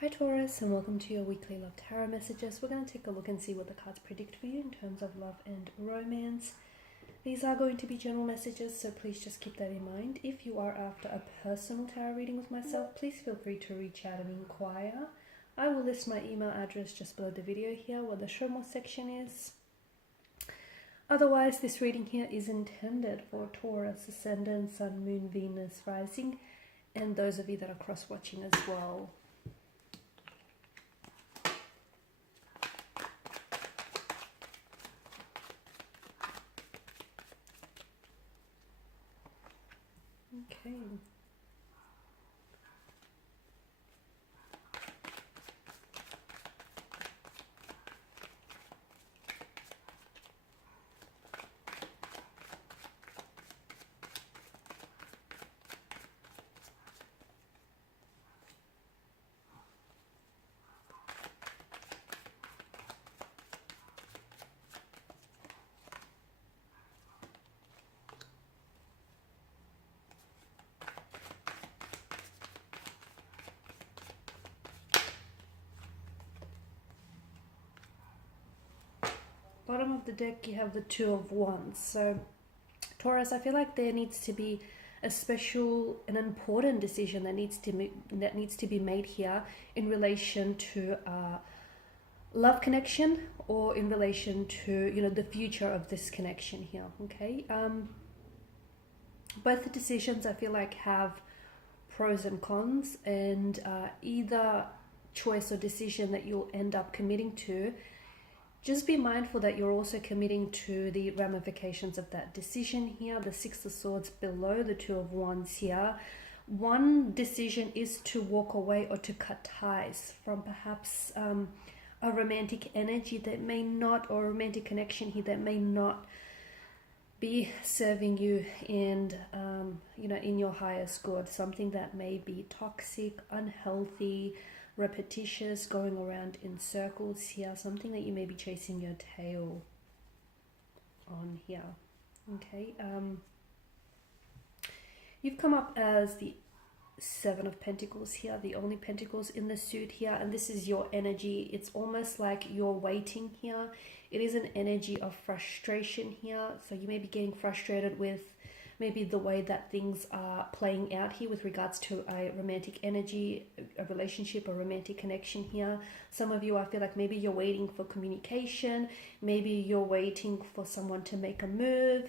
Hi Taurus, and welcome to your weekly love tarot messages. We're going to take a look and see what the cards predict for you in terms of love and romance. These are going to be general messages, so please just keep that in mind. If you are after a personal tarot reading with myself, please feel free to reach out and inquire. I will list my email address just below the video here where the show more section is. Otherwise, this reading here is intended for Taurus, Ascendant, Sun, Moon, Venus, Rising, and those of you that are cross-watching as well. Okay. Bottom of the deck, you have the Two of Wands. So, Taurus, I feel like there needs to be a special, an important decision that needs to be made here in relation to love connection, or in relation to the future of this connection here. Okay, both the decisions I feel like have pros and cons, and either choice or decision that you'll end up committing to, just be mindful that you're also committing to the ramifications of that decision here. The Six of Swords below the Two of Wands here. One decision is to walk away or to cut ties from perhaps a romantic energy that may not, or a romantic connection here that may not be serving you and in your highest good. Something that may be toxic, unhealthy, repetitious, going around in circles here, something that you may be chasing your tail on here. Okay, you've come up as the Seven of Pentacles here, the only pentacles in the suit here, and this is your energy. It's almost like you're waiting here. It is an energy of frustration here, so you may be getting frustrated with maybe the way that things are playing out here with regards to a romantic energy, a relationship, a romantic connection here. Some of you, I feel like maybe you're waiting for communication, maybe you're waiting for someone to make a move,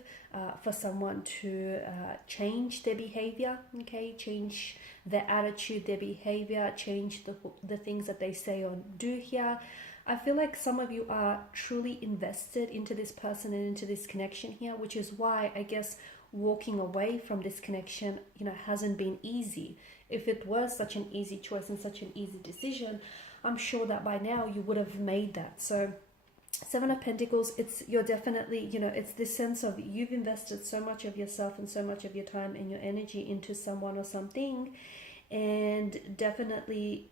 for someone to change their behavior, okay, change their attitude, their behavior, change the things that they say or do here. I feel like some of you are truly invested into this person and into this connection here, which is why I guess walking away from this connection hasn't been easy. If it was such an easy choice and such an easy decision, I'm sure that by now you would have made that. So Seven of Pentacles, you're definitely, it's this sense of you've invested so much of yourself and so much of your time and your energy into someone or something, and definitely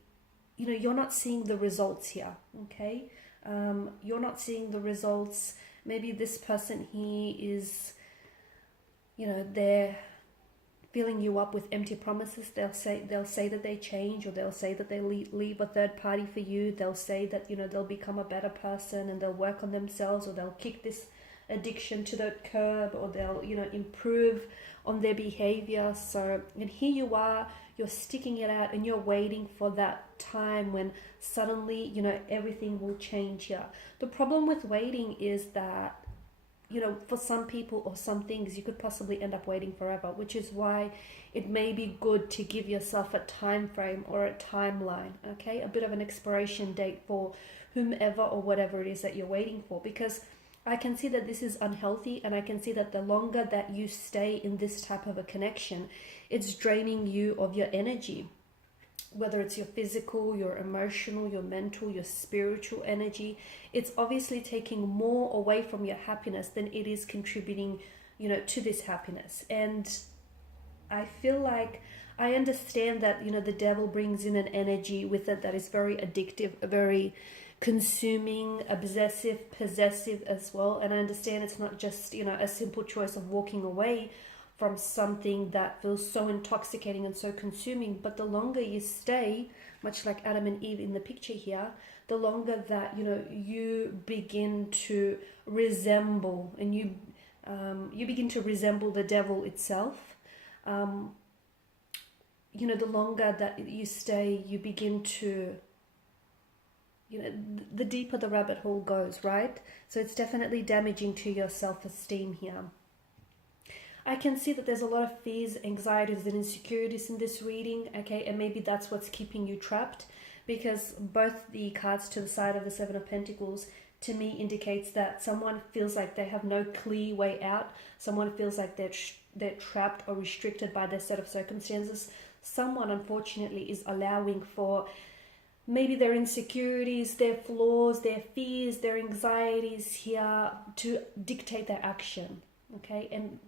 you're not seeing the results here. Okay, you're not seeing the results. Maybe this person here is, they're filling you up with empty promises. They'll say that they change, or they'll say that they leave a third party for you. They'll say that they'll become a better person and they'll work on themselves, or they'll kick this addiction to the curb, or they'll improve on their behavior. So, and here you are, you're sticking it out and you're waiting for that time when suddenly everything will change here. The problem with waiting is that for some people or some things, you could possibly end up waiting forever, which is why it may be good to give yourself a time frame or a timeline, okay? A bit of an expiration date for whomever or whatever it is that you're waiting for, because I can see that this is unhealthy, and I can see that the longer that you stay in this type of a connection, it's draining you of your energy. Whether it's your physical, your emotional, your mental, your spiritual energy, it's obviously taking more away from your happiness than it is contributing, to this happiness. And I feel like I understand that, the devil brings in an energy with it that is very addictive, very consuming, obsessive, possessive as well. And I understand it's not just, a simple choice of walking away from something that feels so intoxicating and so consuming, but the longer you stay, much like Adam and Eve in the picture here, the longer that, you know, you begin to resemble, and you begin to resemble the devil itself, you know, the longer that you stay, you begin to, you know, the deeper the rabbit hole goes, right? So it's definitely damaging to your self-esteem here. I can see that there's a lot of fears, anxieties, and insecurities in this reading, okay? And maybe that's what's keeping you trapped, because both the cards to the side of the Seven of Pentacles to me indicates that someone feels like they have no clear way out. Someone feels like they're trapped or restricted by their set of circumstances. Someone, unfortunately, is allowing for maybe their insecurities, their flaws, their fears, their anxieties here to dictate their action, okay? And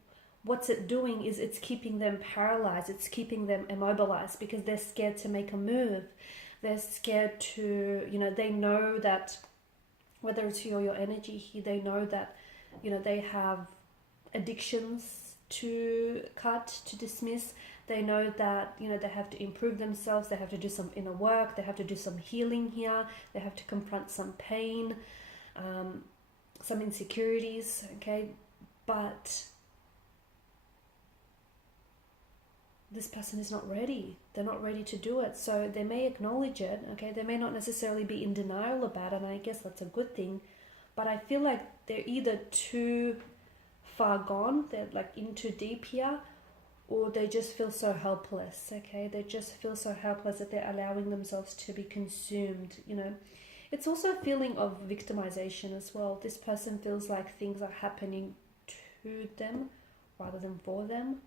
what's it doing is it's keeping them paralyzed. It's keeping them immobilized because they're scared to make a move. They're scared to, you know, they know that whether it's your energy here, they know that, you know, they have addictions to cut, to dismiss. They know that, you know, they have to improve themselves. They have to do some inner work. They have to do some healing here. They have to confront some pain, some insecurities, okay? But this person is not ready. They're not ready to do it. So they may acknowledge it, okay? They may not necessarily be in denial about it, and I guess that's a good thing. But I feel like they're either too far gone, they're like in too deep here, or they just feel so helpless, okay? They just feel so helpless that they're allowing themselves to be consumed, you know? It's also a feeling of victimization as well. This person feels like things are happening to them rather than for them.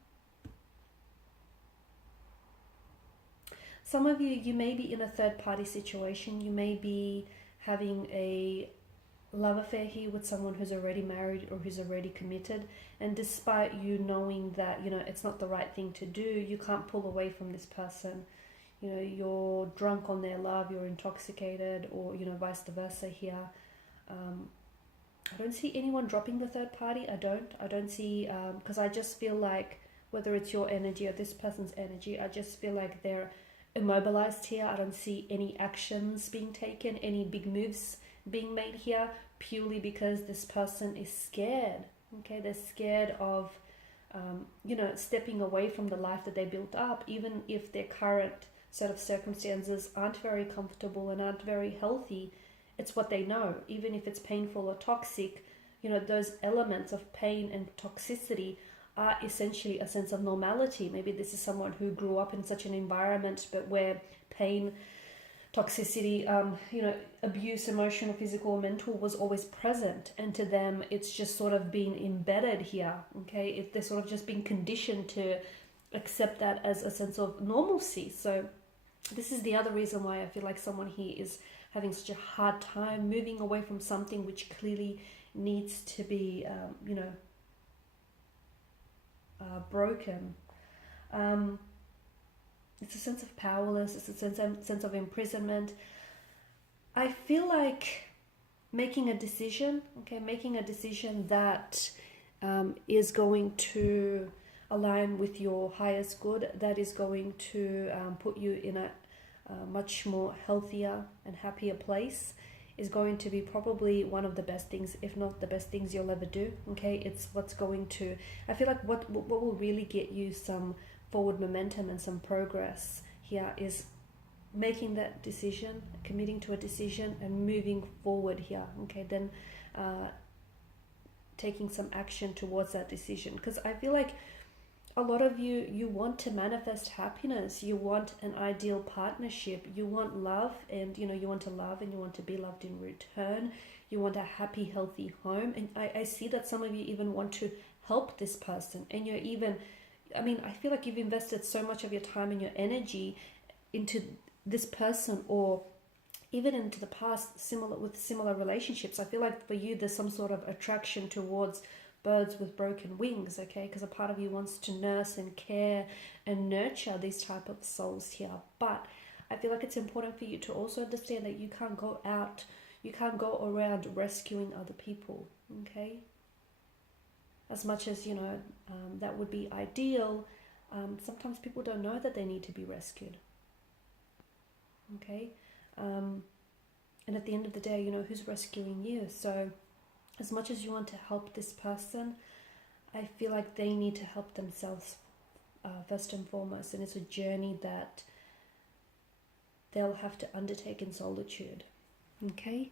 Some of you may be in a third-party situation. You may be having a love affair here with someone who's already married or who's already committed. And despite you knowing that, you know, it's not the right thing to do, you can't pull away from this person. You know, you're drunk on their love, you're intoxicated, or, you know, vice versa here. I don't see anyone dropping the third party. I don't see, because I just feel like whether it's your energy or this person's energy, I just feel like they're immobilized here. I don't see any actions being taken, any big moves being made here, purely because this person is scared, okay? They're scared of, you know, stepping away from the life that they built up, even if their current set of circumstances aren't very comfortable and aren't very healthy. It's what they know. Even if it's painful or toxic, you know, those elements of pain and toxicity are essentially a sense of normality. Maybe this is someone who grew up in such an environment, but where pain, toxicity, you know, abuse, emotional, physical, mental, was always present. And to them, it's just sort of been embedded here, okay? They're sort of just being conditioned to accept that as a sense of normalcy. So this is the other reason why I feel like someone here is having such a hard time moving away from something which clearly needs to be, you know, broken. It's a sense of powerless. It's a sense of imprisonment. I feel like making a decision, okay, making a decision that is going to align with your highest good, that is going to put you in a much more healthier and happier place, is going to be probably one of the best things, if not the best things you'll ever do, okay? It's what's going to, I feel like what will really get you some forward momentum and some progress here is making that decision, committing to a decision and moving forward here, okay? Then taking some action towards that decision, because I feel like a lot of you want to manifest happiness. You want an ideal partnership. You want love, and you know, you want to love and you want to be loved in return. You want a happy, healthy home. And I see that some of you even want to help this person. And you're even, I mean, I feel like you've invested so much of your time and your energy into this person, or even into the past, similar relationships. I feel like for you, there's some sort of attraction towards birds with broken wings, okay? Because a part of you wants to nurse and care and nurture these type of souls here. But I feel like it's important for you to also understand that you can't go out, you can't go around rescuing other people, okay? As much as, you know, that would be ideal, sometimes people don't know that they need to be rescued, okay? And at the end of the day, you know, who's rescuing you? So as much as you want to help this person, I feel like they need to help themselves first and foremost, and it's a journey that they'll have to undertake in solitude, okay?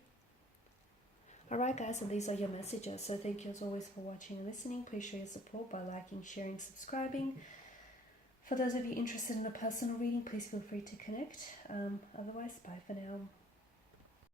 Alright guys, and these are your messages. So thank you as always for watching and listening. Please show your support by liking, sharing, subscribing. For those of you interested in a personal reading, please feel free to connect. Otherwise, bye for now.